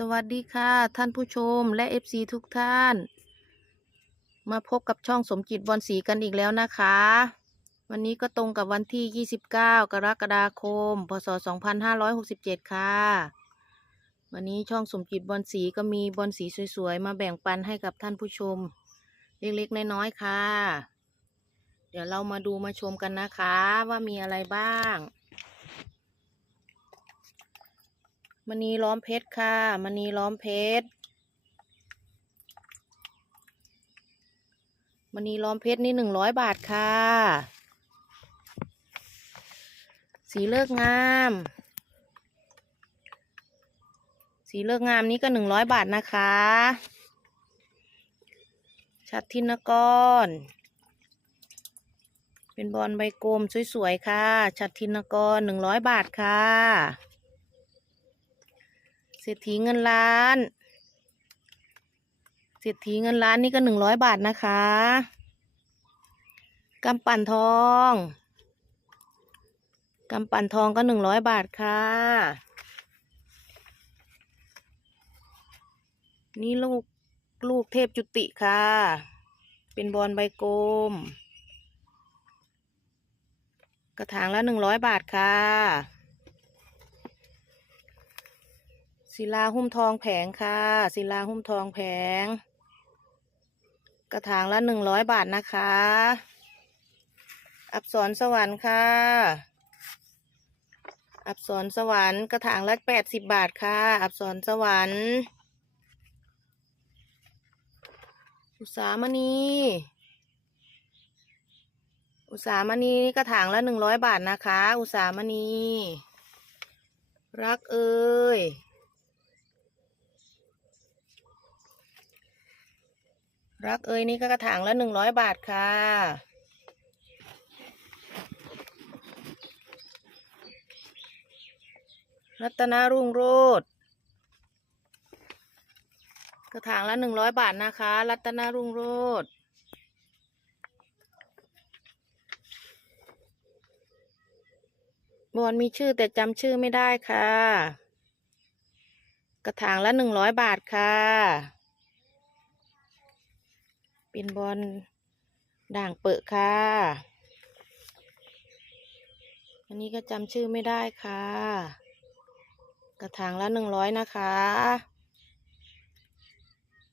สวัสดีค่ะท่านผู้ชมและ FC ทุกท่าน มาพบกับช่องสมจิตบอลสีกันอีกแล้วนะคะ วันนี้ก็ตรงกับวันที่ 29 กรกฎาคม พศ 2567 ค่ะ วันนี้ช่องสมจิตบอลสีก็มีบอลสีสวยๆ มาแบ่งปันให้กับท่านผู้ชม เล็กๆ น้อยๆ ค่ะ เดี๋ยวเรามาดูมาชมกันนะคะว่ามีอะไรบ้าง มณีล้อมเพชรค่ะมณีล้อมเพชรมณีล้อมเพชรนี่หนึ่งร้อยบาทค่ะ สีเลิกงาม สีเลิกงามนี้ก็หนึ่งร้อยบาทนะคะ ชัดทินกร เป็นบอลใบกลมสวยๆค่ะ ชัดทินกรหนึ่งร้อยบาทค่ะ เศรษฐีเงินล้าน เศรษฐีเงินล้านนี่ก็หนึ่งร้อยบาทนะคะกำปั่นทองกำปั่นทองก็หนึ่งร้อยบาทค่ะ นี่ลูกลูกเทพจุติค่ะ เป็นบอลใบกลม กระถางละหนึ่งร้อยบาทค่ะ ศิลาหุ้มทองแผงค่ะ ศิลาหุ้มทองแผง กระถางละหนึ่งร้อยบาทนะคะ อับสรสวรรค์ค่ะ อับสรสวรรค์กระถางละแปดสิบบาทค่ะ อับสรสวรรค์ อุสามณี อุสามณีนี่กระถางละหนึ่งร้อยบาทนะคะ อุสามณี รักเอ่ย รักเอ้ยนี่ก็กระถางละหนึ่งร้อยบาทค่ะ รัตนารุ่งโรดกระถางละหนึ่งร้อยบาทนะคะ รัตนารุ่งโรดบอนมีชื่อแต่จำชื่อไม่ได้ค่ะ กระถางละหนึ่งร้อยบาทค่ะ เป็นบอลด่างเปิดค่ะ อันนี้ก็จำชื่อไม่ได้ค่ะ กระถางละหนึ่งร้อยนะคะ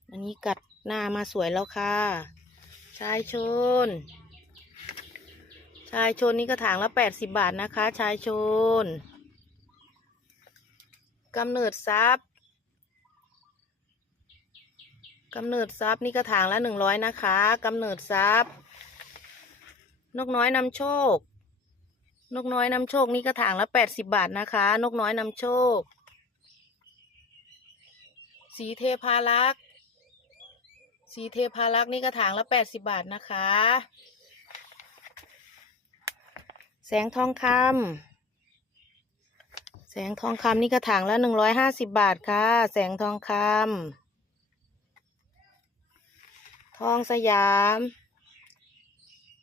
อันนี้กัดหน้ามาสวยแล้วค่ะ ชายชน ชายชนนี่กระถางละแปดสิบบาทนะคะ ชายชนกำเนิดทรัพย์ กำเนิดทรัพย์นี่กระถางละหนึ่งร้อยนะคะกำเนิดทรัพย์นกน้อยนำโชค นกน้อยนำโชคนี่กระถางละแปดสิบบาทนะคะ นกน้อยนำโชค สีเทพารักษ์สีเทพารักษ์นี่กระถางละแปดสิบบาทนะคะ แสงทองคำแสงทองคำนี่กระถางละหนึ่งร้อยห้าสิบบาทค่ะ แสงทองคำ ทองสยาม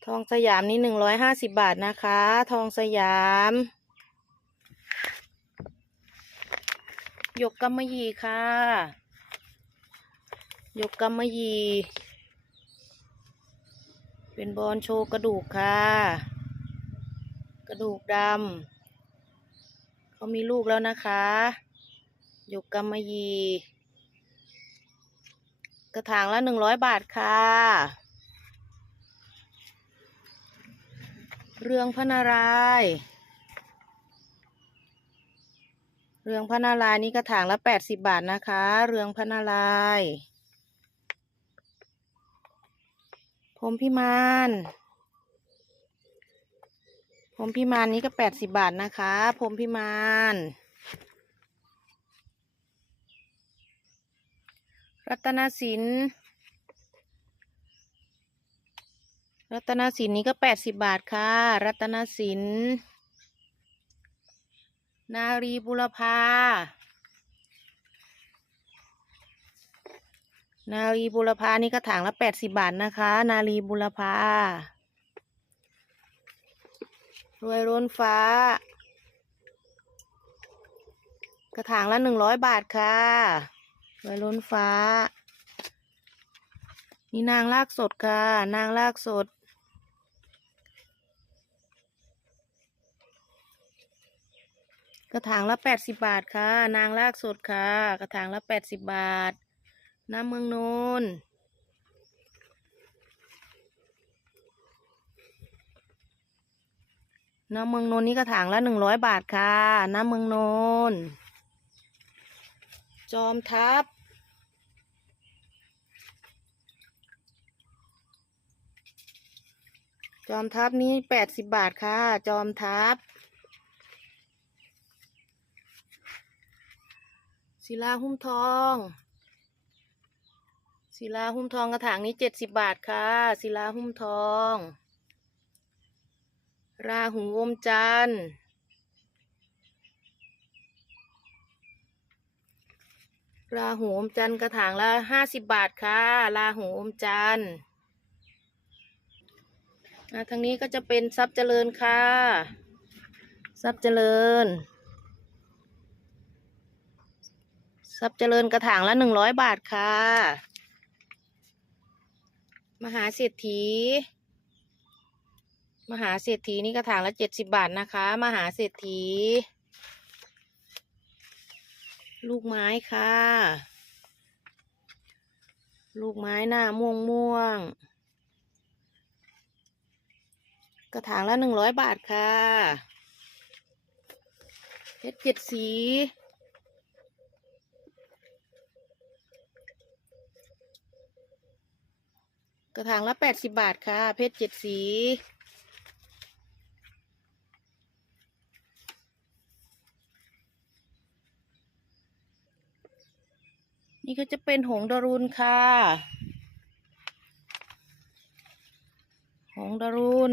ทองสยามนี่หนึ่งร้อยห้าสิบบาทนะคะ ทองสยามหยกกำมะหยี่ค่ะหยกกำมะหยี่เป็นบอลโชว์กระดูกค่ะ กระดูกดำเขามีลูกแล้วนะคะหยกกำมะหยี่ กระถางละหนึ่งร้อยบาทค่ะ เรืองพระนาราย เรืองพระนารายนี่กระถางละแปดสิบบาทนะคะ เรืองพระนารายณ์พรมพิมานพรมพิมานนี้ก็แปดสิบบาทนะคะพรมพิมาน รัตนสิน รัตนสินนี้ก็แปดสิบบาทค่ะ รัตนสิน นารีบุรพา นารีบุรพานี่กระถางละแปดสิบบาทนะคะ นารีบุรพารวยร้นฟ้า กระถางละหนึ่งร้อยบาทค่ะ ไวยล้นฟ้า นี่นางลากสดค่ะ นางลากสด กระถางละแปดสิบบาทค่ะ นางลากสดค่ะ กระถางละแปดสิบบาท น้ำเมืองนนท์น้ำเมืองนนท์นี่กระถางละหนึ่งร้อยบาทค่ะ น้ำเมืองนนท์ จอมทัพจอมทัพนี้แปดสิบบาทค่ะ จอมทัพศิลาหุ้มทองศิลาหุ้มทองกระถางนี้เจ็ดสิบบาทค่ะศิลาหุ้มทอง ราหูอมจันทร์ ราหูอมจันทร์กระถางละห้าสิบบาทค่ะราหูอมจันทร์ทางนี้ก็จะเป็นทรัพย์เจริญค่ะ ทรัพย์เจริญ ทรัพย์เจริญกระถางละหนึ่งร้อยบาทค่ะ มหาเศรษฐี มหาเศรษฐีนี่กระถางละเจ็ดสิบบาทนะคะ มหาเศรษฐี ลูกไม้ค่ะ ลูกไม้หน้าม่วงม่วง กระถางละหนึ่งร้อยบาทค่ะเพชรเจ็ดสี กระถางละแปดสิบบาทค่ะ เพชรเจ็ดสี ก็จะเป็นหงดารุนค่ะ หงดารุน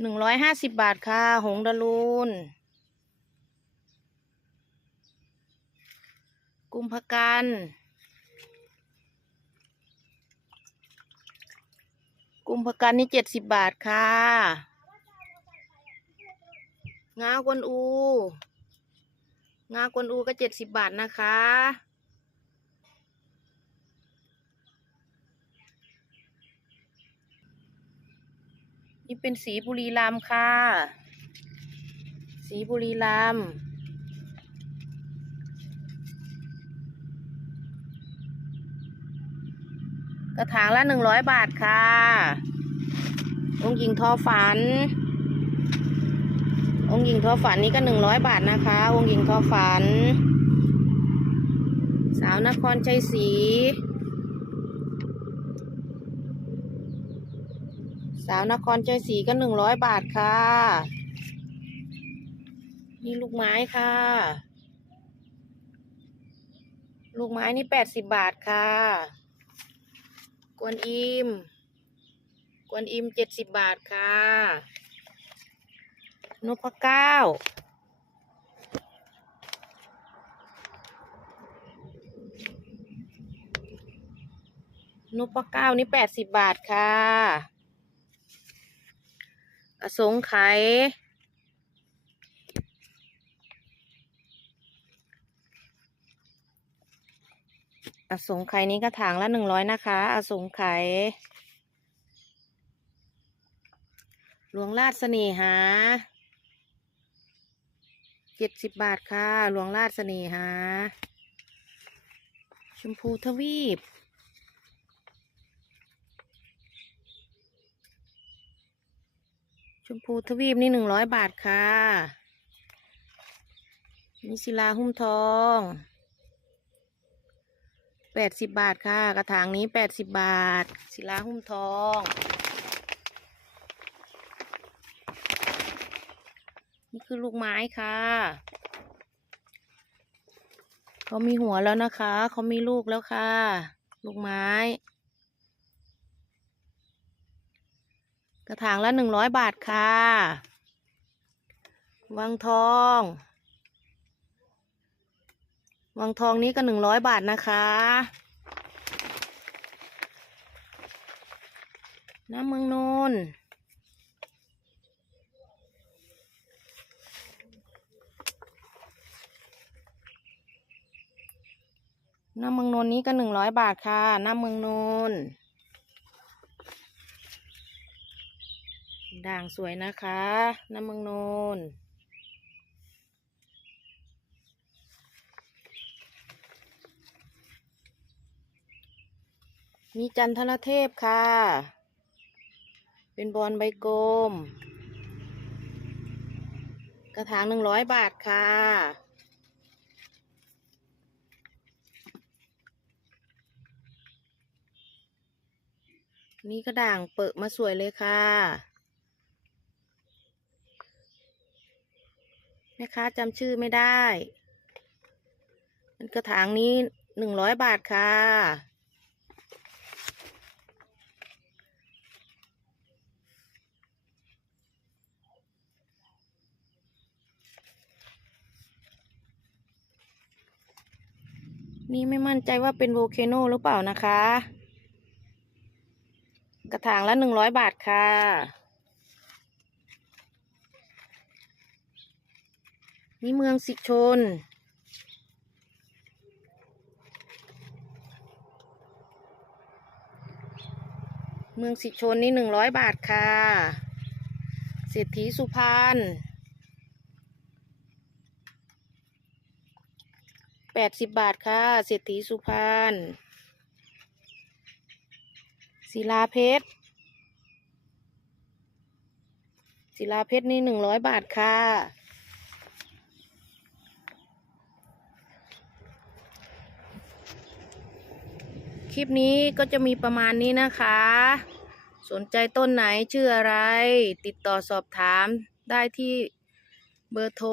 หนึ่งร้อยห้าสิบบาทค่ะ หงดารุนกุมภกันกุมภกันนี่เจ็ดสิบบาทค่ะ งาวนอู งากวนอูก็เจ็ดสิบบาทนะคะ นี่เป็นสีบุรีรัมค่ะ สีบุรีรัมกระถางละหนึ่งร้อยบาทค่ะองค์หญิงทอฝัน องค์หญิงทอฝันนี้ก็หนึ่งร้อยบาทนะคะ องค์หญิงทอฝัน สาวนครชัยศรีสาวนครชัยศรีก็หนึ่งร้อยบาทค่ะ นี่ลูกไม้ค่ะ ลูกไม้นี่แปดสิบบาทค่ะ กวนอิม กวนอิมเจ็ดสิบบาทค่ะ นพเก้านพเก้านี่แปดสิบบาทค่ะ อสงไขยอสงไขยนี้กระถางละหนึ่งร้อยนะคะ อสงไขยหลวงราชเสน่หา เจ็ดสิบบาทค่ะหลวงราชเสน่หา ชมพูทวีป ชมพูทวีปนี่หนึ่งร้อยบาทค่ะนี่ศิลาหุ้มทองแปดสิบบาทค่ะ กระถางนี้แปดสิบบาท ศิลาหุ้มทอง นี่คือลูกไม้ค่ะ เขามีหัวแล้วนะคะ เขามีลูกแล้วค่ะ ลูกไม้ กระถางละหนึ่งร้อยบาทค่ะวังทองวังทองนี้ก็หนึ่งร้อยบาทนะคะ น้ำเมืองนนท์ น้ำเมืองนนนี้ก็หนึ่งร้อยบาทค่ะ น้ำเมืองนนด่างสวยนะคะ น้ำเมืองนนมีจันทรเทพค่ะ เป็นบอลใบกลม กระถางหนึ่งร้อยบาทค่ะ นี่กระด่างเปิดมาสวยเลยค่ะแม่ค้าจำชื่อไม่ได้มันกระถางนี้หนึ่งร้อยบาทค่ะนี่ไม่มั่นใจว่าเป็นโวลเคโนหรือเปล่านะคะ ระถางละหนึ่งร้อยบาทค่ะ นี่เมืองสิชน เมืองสิชนนี่หนึ่งร้อยบาทค่ะเศรษฐีสุพรรณแปดสิบบาทค่ะเศรษฐีสุพรรณ ศิลาเพชรศิลาเพชรนี่หนึ่งร้อยบาทค่ะ คลิปนี้ก็จะมีประมาณนี้นะคะ สนใจต้นไหนชื่ออะไร ติดต่อสอบถามได้ที่เบอร์โทร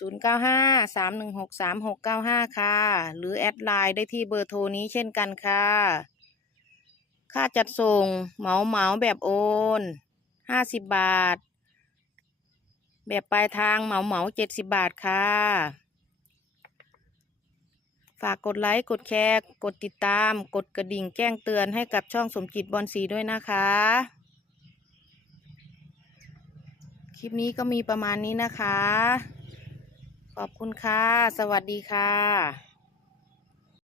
095 316 3695 ค่ะ หรือแอดไลน์ได้ที่เบอร์โทรนี้เช่นกันค่ะ ค่าจัดส่งเหมาเหมาแบบโอน50บบาท แบบปลายทางเหมาเหมา70บาทค่ะ ฝากกดไลค์ กดแชร์ กดติดตาม กดกระดิ่งแจ้งเตือนให้กับช่องสมจิตบอลสีด้วยนะคะ คลิปนี้ก็มีประมาณนี้นะคะ ขอบคุณค่ะ สวัสดีค่ะ